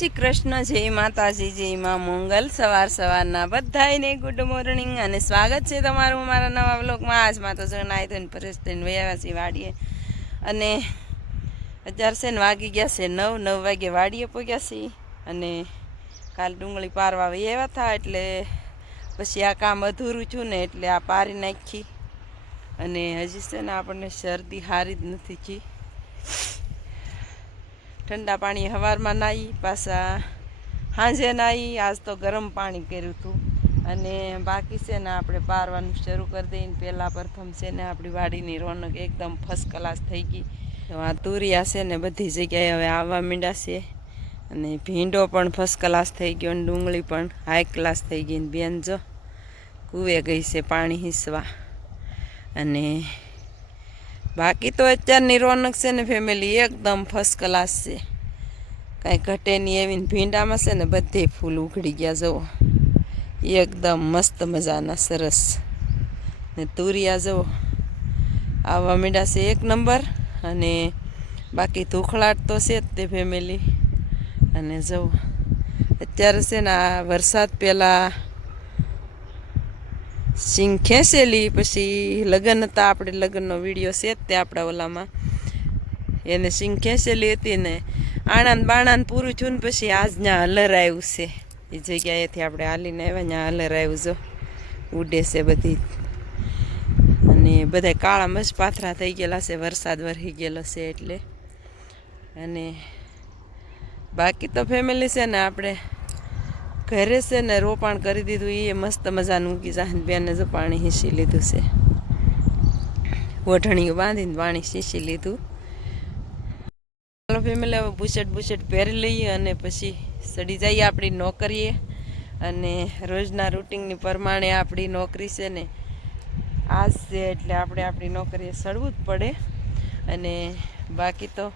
શ્રી કૃષ્ણ, જય માતાજી, જય માં મંગલ. સવાર સવારના બધાયને ગુડ મોર્નિંગ અને સ્વાગત છે તમારું મારા નવા બ્લોગમાં આજમાં તો જો નાઈ ધોઈને પરેશ થઈને વયા છીએ વાડીએ. અને અત્યારે છે ને વાગી ગયા છે નવ નવ વાગે વાડીએ પહોંચ્યા છીએ. અને કાલ ડુંગળી પારવા આવ્યા હતા એટલે પછી આ કામ અધૂરું છું ને એટલે આ પારી નાખી. અને હજી છે ને આપણને શરદી હારી જ નથી કી ઠંડા પાણી સવારમાં નાહી પાછા સાંજે નાહી આજ તો ગરમ પાણી કર્યું હતું. અને બાકી છે ને આપણે પારવાનું શરૂ કરી દઈને પહેલાં પ્રથમ છે ને આપણી વાડીની રોનક એકદમ ફર્સ્ટ ક્લાસ થઈ ગઈ. આ તુરિયા છે ને બધી જગ્યાએ હવે આવવા માંડ્યા છે. અને ભીંડો પણ ફર્સ્ટ ક્લાસ થઈ ગયો અને ડુંગળી પણ હાઈ ક્લાસ થઈ ગઈ ને બેન જો કૂવે ગઈ છે પાણી હિસવા. અને બાકી તો અત્યારની રોનક છે ને ફેમિલી એકદમ ફર્સ્ટ ક્લાસ છે. કાંઈ ઘટે નહીં એવી ભીંડામાં છે ને બધે ફૂલ ઉઘડી ગયા જવો એકદમ મસ્ત મજાના, સરસ. ને તુરિયા જવો આવા મીંડા છે એક નંબર અને બાકી ધૂખળાટ તો છે જ તે ફેમિલી અને જવું અત્યારે છે ને આ વરસાદ પહેલાં સિંગ ખેંચેલી, પછી લગ્ન હતા, આપણે લગ્નનો વીડિયો છે તે આપણા ઓલામાં. એને સિંગ ખેંચેલી હતી ને આણંદ બાણંદ પૂરું થયું ને પછી આજ ત્યાં હલર આવ્યું છે. એ જગ્યાએથી આપણે હાલીને આવ્યા ત્યાં હલર આવ્યું જો. ઉડે છે બધી. અને બધા કાળા મસ પાથરા થઈ ગયેલા છે, વરસાદ વરસી ગયેલો છે એટલે. અને બાકી તો ફેમિલી છે ને આપણે ઘરે છે ને રોપાણ કરી દીધું એ મસ્ત મજાનું કે જાય બેને જો પાણી હીસી લીધું છે. વઢણીઓ બાંધીને પાણી સીસી લીધું. ચાલો ફેમિલી હવે બુશેટ બુશેટ પહેરી લઈએ અને પછી સડી જઈએ આપણી નોકરીએ. અને રોજના રૂટિનની પ્રમાણે આપણી નોકરી છે ને, આજ છે એટલે આપણે આપણી નોકરીએ સડવું જ પડે. અને બાકી તો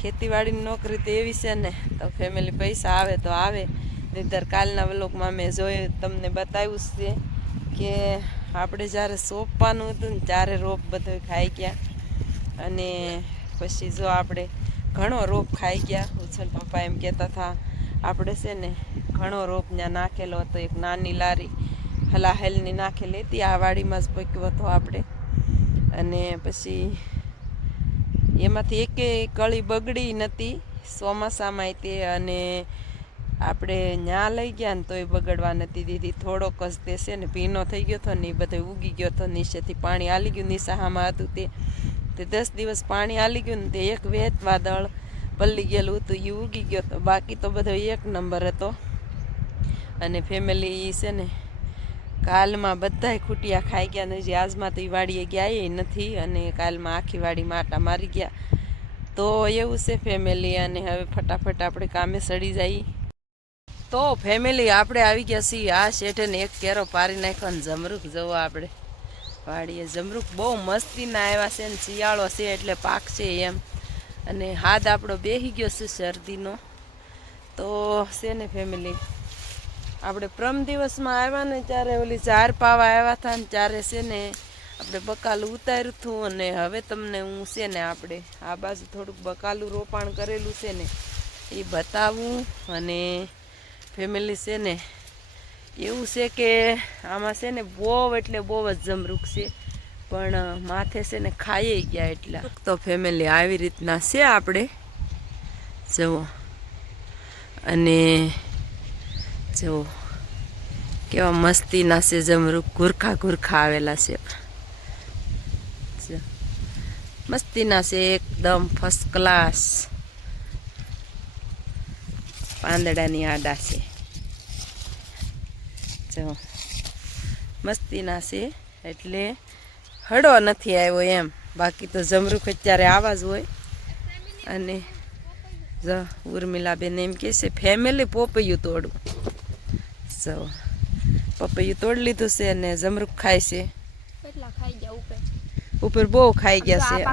ખેતીવાડીની નોકરી તો એવી છે ને, તો ફેમિલી પૈસા આવે તો આવે. નહીંતર કાલના વ્લોગમાં મેં જોયું તમને બતાવ્યું છે કે આપણે જ્યારે સોંપવાનું હતું ને ત્યારે રોપ બધો ખાઈ ગયા. અને પછી જો આપણે ઘણો રોપ ખાઈ ગયા. ઉછલ પપ્પા એમ કહેતા હતા, આપણે છે ને ઘણો રોપ ત્યાં નાખેલો હતો, એક નાની લારી હલાહેલની નાખેલી હતી, આ વાડીમાં જ પક્યો હતો આપણે. અને પછી એમાંથી એકે કળી બગડી નથી ચોમાસામાં તે અને આપણે ન્યા લઈ ગયા ને તોય બગડવા નથી દીધી. થોડોક જ તે છે ને ભીનો થઈ ગયો હતો ને એ બધો ઉગી ગયો હતો નીચેથી પાણી હાલી ગયું નિશાહામાં હતું તે. તે દસ દિવસ પાણી હાલી ગયું ને તે એક વેત વાદળ પલ્લી ગયેલું હતું એ ઉગી ગયો હતો બાકી તો બધો એક નંબર હતો. અને ફેમિલી છે ને કાલમાં બધાય ખૂટિયા ખાઈ ગયા ને જે આજમાં તો એ વાડીએ ગયા એ નથી અને કાલમાં આખી વાડી માટા મારી ગયા. તો એવું છે ફેમિલી અને હવે ફટાફટ આપણે કામે સડી જઈએ તો ફેમિલી આપણે આવી ગયા છીએ. આ શેઠે એક કેરો પારી નાખ્યો ને જમરૂખ જવો આપણે. વાડીએ જમરૂખ બહુ મસ્તીના આવ્યા છે ને શિયાળો છે એટલે પાક છે એમ. અને હાથ આપણો બેસી ગયો છે શરદીનો. તો છે ને ફેમિલી આપણે પ્રમ દિવસમાં આવ્યા ને ત્યારે ઓલી ચાર પાવા આવ્યા હતા ને ત્યારે છે ને આપણે બકાલું ઉતાર્યું હતું અને હવે તમને હું છે ને આપણે આ બાજુ થોડુંક બકાલું રોપાણ કરેલું છે ને એ બતાવું અને ફેમિલી છે ને, એવું છે કે આમાં છે ને બહુ એટલે બહુ જ જમરૂખ છે. પણ માથે છે ને ખાઈ ગયા એટલા. તો ફેમિલી આવી રીતના છે આપણે. જુઓ. અને, જુઓ. કેવા મસ્તીના છે જમરૂખ ગુરખા ગુરખા આવેલા છે. મસ્તીના છે એકદમ ફર્સ્ટ ક્લાસ પાંદડાની આડા છે. જો મસ્તીના છે એટલે હળવો નથી આવ્યો એમ. બાકી તો જમરૂખ અત્યારે આવા જ હોય. અને જો ઉર્મિલાબેન એમ કહે છે ફેમિલી પોપૈયું તોડું જો પપૈયું તોડી લીધું છે અને જમરૂખ ખાય છે. કેટલા ખાઈ ગયા ઉપર? ઉપર બહુ ખાઈ ગયા છે.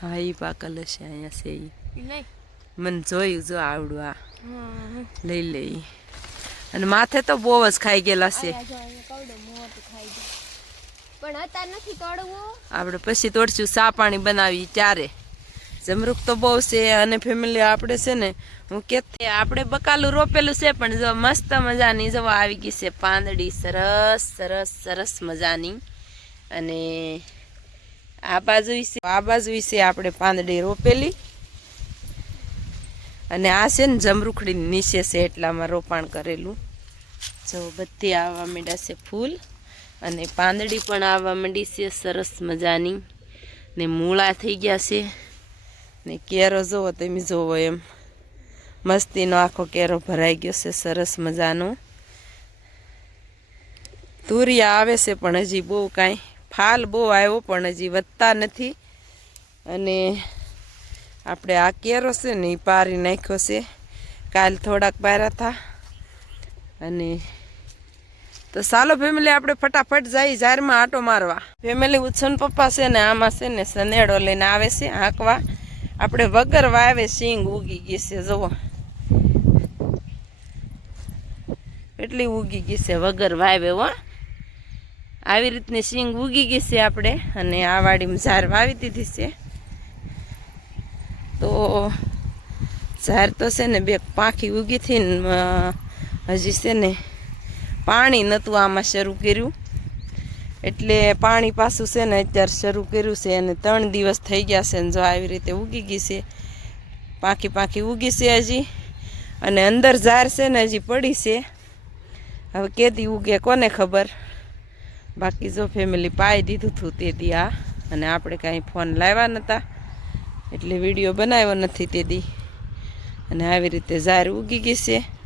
હા એ પાકલ હશે અહીંયા છે. ઈ. મને જોયું જો આવડું આ. લઈ લઈ અને માથે તો બહુ જ ખાઈ ગયેલા છે. આપણે પછી તોડશું ચા પાણી બનાવી ત્યારે જમરૂક તો બહુ છે અને ફેમિલી આપણે છે ને હું કે આપણે બકાલું રોપેલું છે પણ જો મસ્ત મજાની જો આવી ગઈ છે પાંદડી સરસ સરસ સરસ મજાની. અને આ બાજુ વિશે આ બાજુ વિશે આપણે પાંદડી રોપેલી. અને આ છે ને જમરૂખડી નીચે છે એટલામાં રોપાણ કરેલું. જો બધી આવવા માંડ્યા છે ફૂલ. અને પાંદડી પણ આવવા માંડી છે, સરસ મજાની. ને મૂળા થઈ ગયા છે. ને કેરો જોવો તમે જોવો એમ. મસ્તીનો આખો કેરો ભરાઈ ગયો છે, સરસ મજાનો. તુરિયા આવે છે પણ હજી બહુ કાંઈ. ફાલ બહુ આવ્યો પણ હજી વધતા નથી. અને આપણે આ કેરો છે ને એ પારી નાખ્યો છે. કાલ થોડાક પાર્યા હતા અને તો ચાલો ફેમિલી, આપણે ફટાફટ જઈ ઝારમાં આટો મારવા. ફેમિલી ઉછન પપ્પા છે ને આમાં છે ને સનેડો લઈને આવે છે હાંકવા. આપણે વગર વાવે સિંગ ઉગી ગઈ છે, જુઓ. એટલી ઉગી ગઈ છે વગર વાવે, હો. આવી રીતની સિંગ ઉગી ગઈ છે આપણે. અને આ વાડીમાં ઝાર વાવી દીધી છે. તો ઝાર તો છે ને બે પાંખી ઉગી હતી ને હજી છે ને પાણી નહોતું આમાં શરૂ કર્યું. એટલે પાણી પાછું છે ને અત્યારે શરૂ કર્યું છે અને ત્રણ દિવસ થઈ ગયા છે ને જો આવી રીતે ઉગી ગઈ છે. પાંખી પાંખી ઉગી છે હજી અને અંદર ઝાર છે ને હજી પડી છે. હવે કેદી ઉગે કોને ખબર? બાકી જો ફેમિલી પાઈ દીધું હતું તે દી આ અને આપણે કાંઈ ફોન લાવ્યા નહોતા એટલે વીડિયો બનાવ્યો નથી તે દી. અને આવી રીતે ઝાર ઉગી ગઈ છે.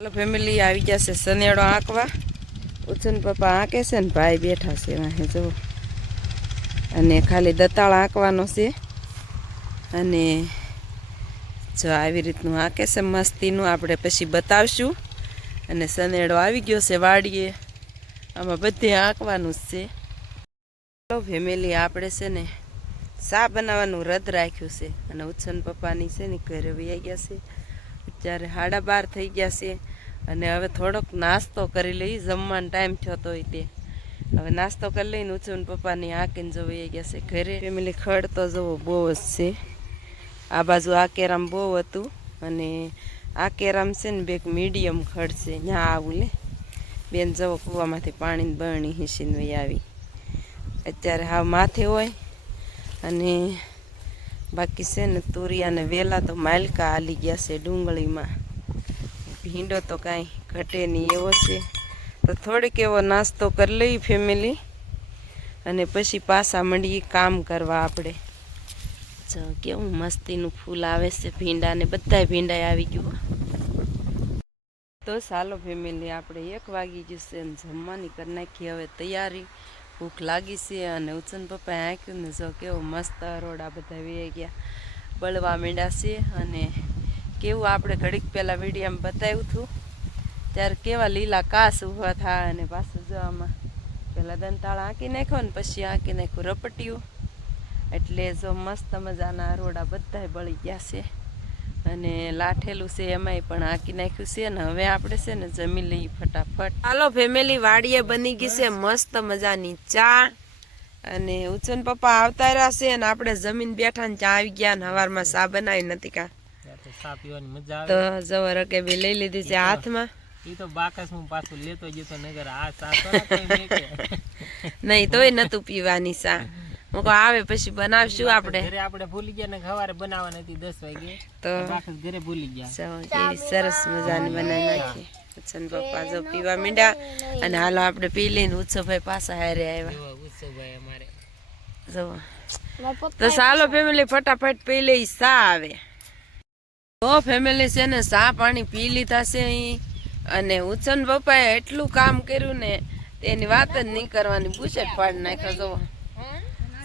ચાલો ફેમિલી આવી ગયા છે શનિયાળો આંકવા. ઉછન પપ્પા આંકે છે ને, ભાઈ બેઠા છે વાહે જો અને ખાલી દતાળ આંકવાનો છે. અને જો આવી રીતનું આંકે છે મસ્તીનું, આપણે પછી બતાવશું. અને શનેડો આવી ગયો છે વાડીએ. આમાં બધે આંકવાનું જ છે. ચાલો ફેમિલી આપણે છે ને સા બનાવવાનું રદ રાખ્યું છે. અને ઉછન પપ્પાની છે ને, ઘરે વૈયા ગયા છે. અત્યારે સાડા બાર થઈ ગયા છે અને હવે થોડોક નાસ્તો કરી લઈ, જમવાનો ટાઈમ થયો હોય તે. હવે નાસ્તો કરી લઈને ઊંચું પપ્પાની આંકીને જોઈ ગયા છે ઘરે. ફેમિલી ખડ તો જવો બહુ જ છે. આ બાજુ આ કેરામ બહુ હતું અને આ કેરામ છે ને બે મીડિયમ ખડ છે. ત્યાં આવું લે. બેન જવો કૂવામાંથી પાણીની બરણી હિસીને આવી. અત્યારે હાવ માથે હોય અને બાકી છે ને તુરિયાને વહેલા તો માલકા હાલી ગયા છે ડુંગળીમાં. ભીંડો તો કાંઈ ઘટે નહીં એવો છે. તો થોડીક એવો નાસ્તો કરી લઈ ફેમિલી અને પછી પાછા મંડીએ કામ કરવા આપણે. જો કેવું મસ્તીનું ફૂલ આવે છે ભીંડા ને બધાય ભીંડા આવી ગયું. તો ચાલો ફેમિલી આપણે એક વાગી જશે જમવાની કરી નાખી. હવે તૈયારી ભૂખ લાગી છે અને ઉચન પપ્પાએ આંક્યું ને જો કેવો મસ્ત અરોડા બધા વે ગયા. બળવા માંડ્યા છે અને કેવું આપણે ઘડીક પહેલાં વિડીયામાં બતાવ્યું હતું. ત્યારે કેવા લીલા કાસ ઊભા થાય અને પાછું જો પહેલાં દંતાળા આંકી નાખ્યો ને પછી આંકી નાખ્યું રપટ્યું. એટલે જો મસ્ત મજાના અરોડા બધા બળી ગયા છે. અને લાઠેલું છે એમાંય પણ હાંકી નાખ્યું છે ને હવે આપણે છે ને જમી લઈએ ફટાફટ. હાલો ફેમિલી વાડીએ બની ગઈ છે મસ્ત મજાની ચા. અને ઉછન પપ્પા આવતા રહ્યા છે અને આપણે જમીન બેઠા ને ચા આવી ગયા ને હવારમાં ચા બનાવી નથી કા. તો ચા પીવાની મજા તો આવે જવર કે બે લઈ લીધી છે હાથમાં. ઈ તો બાકસ હું પાછું લેતો જતો નગર આ ચા તો નહીં તોય નતું પીવાની સા. હું કહું આવે પછી બનાવશું આપણે. ઘરે આપણે ભૂલી ગયા ને સવારે બનાવવાની હતી 10 વાગે. તો રાખસ ઘરે ભૂલી ગયા. સૌ કેવી સરસ મજાની બનાવી નાખી. ઉત્સન પપ્પા જો પીવા મીંડા અને હાલો આપણે પી લઈને ઉત્સવભાઈ પાછા હારે આવ્યા. જો ઉત્સવભાઈ અમારે. જો. તો ચાલો ફેમિલી ફટાફટ પી લઈ સા આવે. તો ફેમિલી છે ને સા પાણી પી લીધા છે અહીં અને ઉત્સન પપ્પાએ એટલું કામ કર્યું ને તેની વાત જ નહીં કરવાની બુશેટ પાડી નાખ્યો જો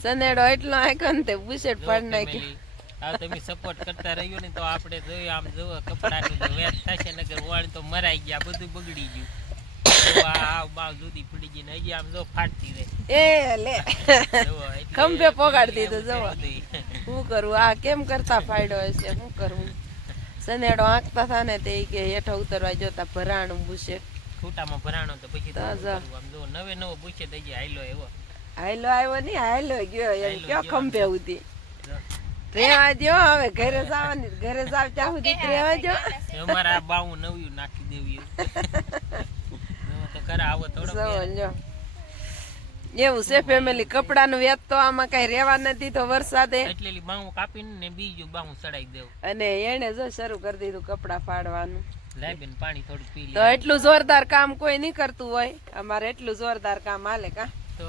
સનેડો એટલો આખ્યો ને તે બુશેટ પાડી નાખ્યો. આ તમે સપોર્ટ કરતા રહ્યો ને તો આપણે જોઈએ આમ જોવો કપડાનું જો વેચ થશે નગર વાળ તો મરાઈ ગયા બધું બગડી ગયું. ને ખંભે પોગાડી દીધું જોવો. શું કરું? આ કેમ કરતા ફાયદો હશે? શું કરવું સનેડો આંકતા થા ને તે કે હેઠો ઉતરવા જોતા ભરાણું બુશેટ. ખૂટામાં ભરાણો તો પછી નવે નવો પૂછે તો હજી હાયલો એવો હાયલો આવ્યો નહીં હાયલો ગયો એમ કયો ખંભે ઉધી? રેવા દો હવે ઘરે જવાની ઘરે જાવ ત્યાં સુધી રેવા દો અમારે બાવું નવ્યું નાખી દેવું તો કરે આવો થોડો એવું છે ફેમિલી કપડાનું વેત તો આમાં કઈ રેવા નથી તો વરસાદે. એટલે બાઉ કાપીને ને બીજું બાવું ચડાઈ દેવું. અને એને જો શરૂ કરી દીધું કપડા ફાડવાનું. લાય પાણી થોડું પી તો એટલું જોરદાર કામ કોઈ નહીં કરતું હોય. અમારે એટલું જોરદાર કામ હાલે કા. તો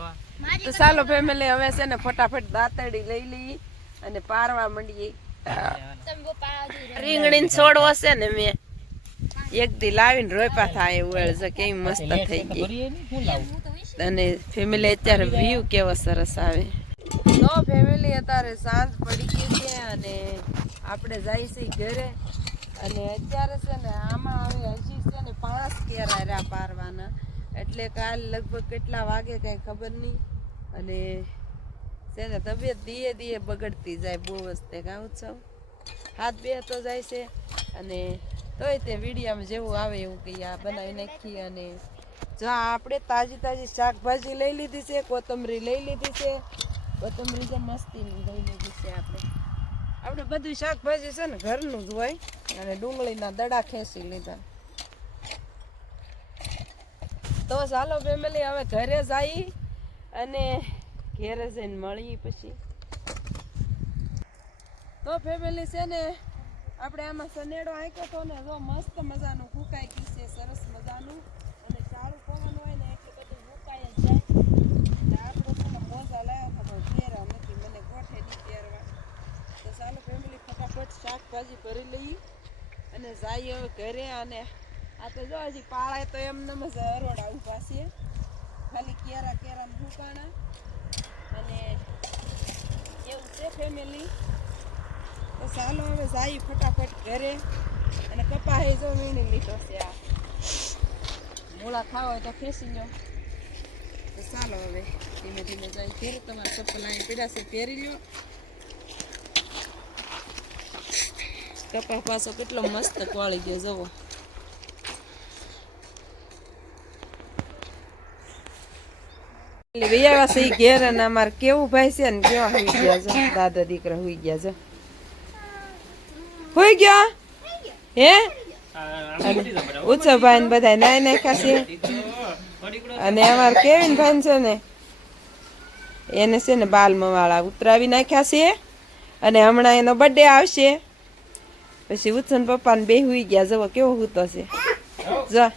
તો ચાલો ફેમિલી હવે છે ને ફટાફટ દાંતડી લઈ લઈએ અને પારવા માંડીએ. રીંગણી છોડવો છે ને મેં. એક દી લાવીને રોપા થાય એવું છે કેવી મસ્ત થઈ ગઈ. અને ફેમિલી અત્યારે વ્યૂ કેવો સરસ આવે. તો ફેમિલી અત્યારે સાંજ પડી ગઈ છે અને આપણે જાય છે ઘરે. અને અત્યારે છે ને આમાં હવે હજી છે ને પાંચ કેરા રહ્યા પારવાના. એટલે કાલ લગભગ કેટલા વાગે કઈ ખબર નહીં. અને છે ને, તબિયત ધીએ ધીએ બગડતી જાય બહુ વસ્તે કાં ઉત્સવ. હાથ બે તો જાય છે. અને તોય તે વિડીયામાં જેવું આવે એવું કહીએ આ બનાવી નાખી અને જો આપણે તાજી તાજી શાકભાજી લઈ લીધી છે, કોથમરી લઈ લીધી છે. કોથમરી જે મસ્તીની લઈ લીધી છે આપણે. આપણે બધું શાકભાજી છે ને, ઘરનું જ હોય. અને ડુંગળીના દડા ખેંચી લીધા. તો ચાલો ફેમિલી હવે ઘરે જઈ અને ઘરે જઈને મળીએ પછી. તો ફેમિલી છે ને, આપણે આમાં સનેડો આંક્યો હતો ને, જો મસ્ત મજાનું ફૂંકાઈ ગયું છે, સરસ મજાનું. અને ચાલુ પવન હોય ને, એટલે બધું ફૂંકાઈ જ જાય. આપણે લાવ્યા હતા, પણ પહેર્યા નથી, મને ગોઠે નહીં ચાલો ફેમિલી ફટાફટ શાકભાજી ભરી લઈએ અને જઈએ હવે ઘરે અને આ તો જો, હજી પાળાય તો એમ નમ જ અરોડા ઊભા છે ખાલી કેરા કેરા ભૂકાણા. અને એવું છે ફેમિલી તો ચાલો હવે જાય ફટાફટ ઘરે. અને કપા હે જો વીણી લીધો છે આ. મૂળા ખાવા હોય તો ખેંચી લો તો ચાલો હવે ધીમે ધીમે જાય ઘરે. તમારા ચપ્પલ અહીં પીડા છે, પહેરી લ્યો. કપા પાછો કેટલો મસ્ત કોળી ગયો જવો વિયાવા છે, ઈ ઘેર અને અમારે કેવું ભાઈ છે ને, કેવા હોઈ ગયા છે? દાદા દીકરા હોઈ ગયા છે. હોઈ ગયા? હે? ઉત્સવ ભાઈ ને બધા નાઈ નાખ્યા છે. અને અમારે કેવિન ભાઈ છે ને, એને છે ને બાલ મવાળા ઉતરાવી નાખ્યા છે. અને હમણાં એનો બર્થડે આવશે. પછી ઉત્સન પપ્પા ને બે હુઈ ગયા જવો કેવો હૂતો છે. જો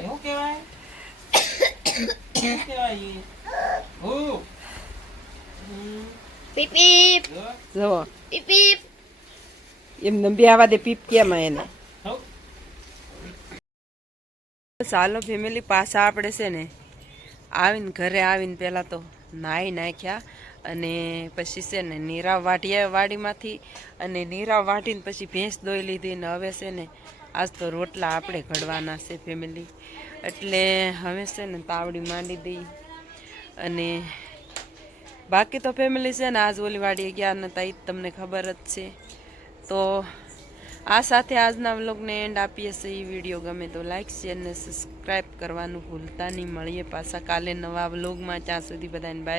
શું કહેવાય શું કહેવાય હું. પીપ પીપ જો. પીપ પીપ એમ નંબી આવા દે પીપ કેમ એને. ચાલો ફેમિલી પાછા આપણે છે ને આવીને ઘરે આવીને પહેલાં તો નાહી નાખ્યા અને પછી છે ને નીરાવ વાટીયા વાડીમાંથી અને નીરા વાટીને પછી ભેંસ દોઈ લીધી ને હવે છે ને આજ તો રોટલા આપણે ઘડવાના છે ફેમિલી એટલે હવે છે ને તાવડી માંડી દઈ અને બાકી તો ફેમિલી છે ને આજ ઓલીવાડીએ ગયા નતા એ તમને ખબર જ છે. તો આ સાથે આજના વ્લોગને એન્ડ આપીએ છીએ. વીડિયો ગમે તો લાઇક શેર ને સબસ્ક્રાઈબ કરવાનું ભૂલતા નહીં. મળીએ પાછા કાલે નવા વ્લોગમાં. ત્યાં સુધી બધાને બાય